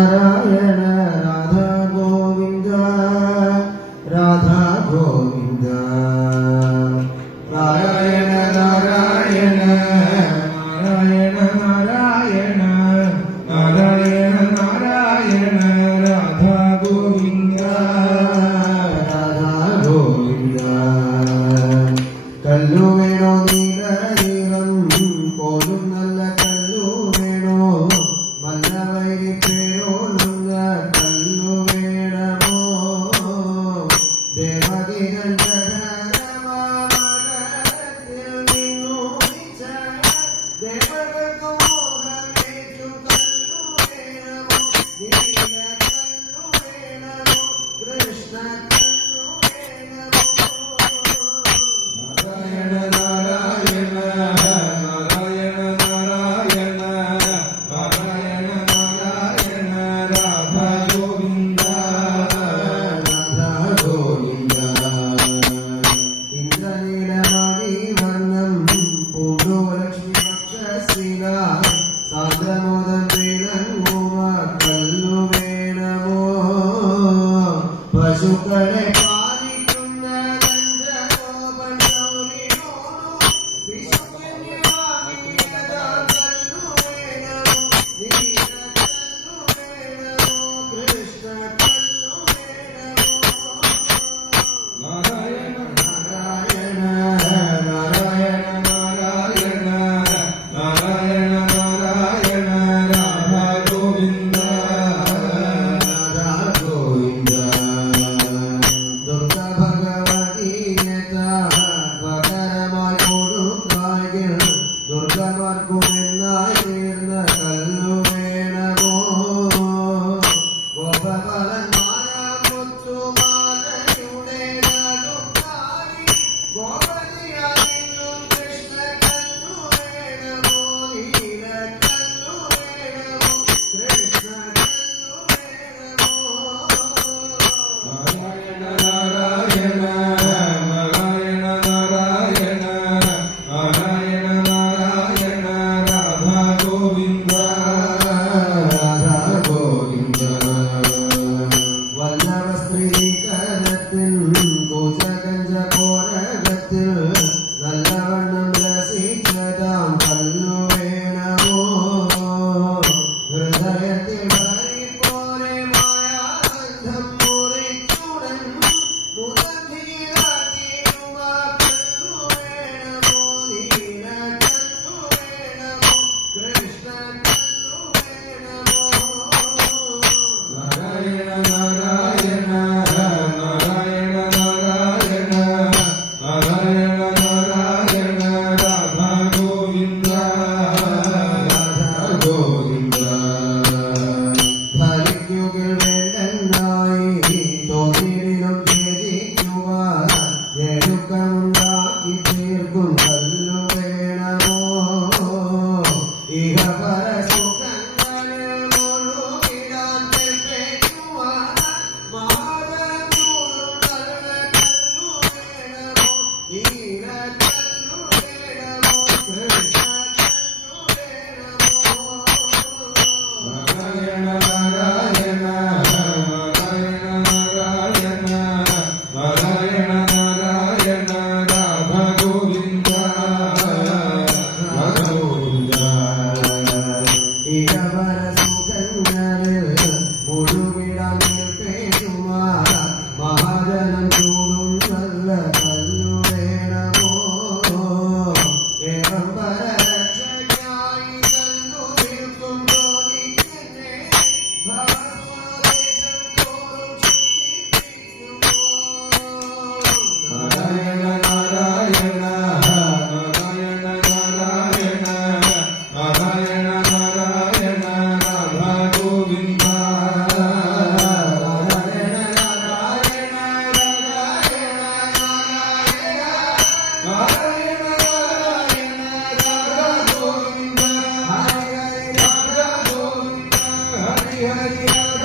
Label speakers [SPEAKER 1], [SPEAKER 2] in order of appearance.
[SPEAKER 1] Narayana Radha Govinda Radha Govinda. Narayana Narayana
[SPEAKER 2] Narayana Narayana Narayana Narayana Radha Govinda
[SPEAKER 1] Radha Govinda. Sina.
[SPEAKER 2] Hari Hari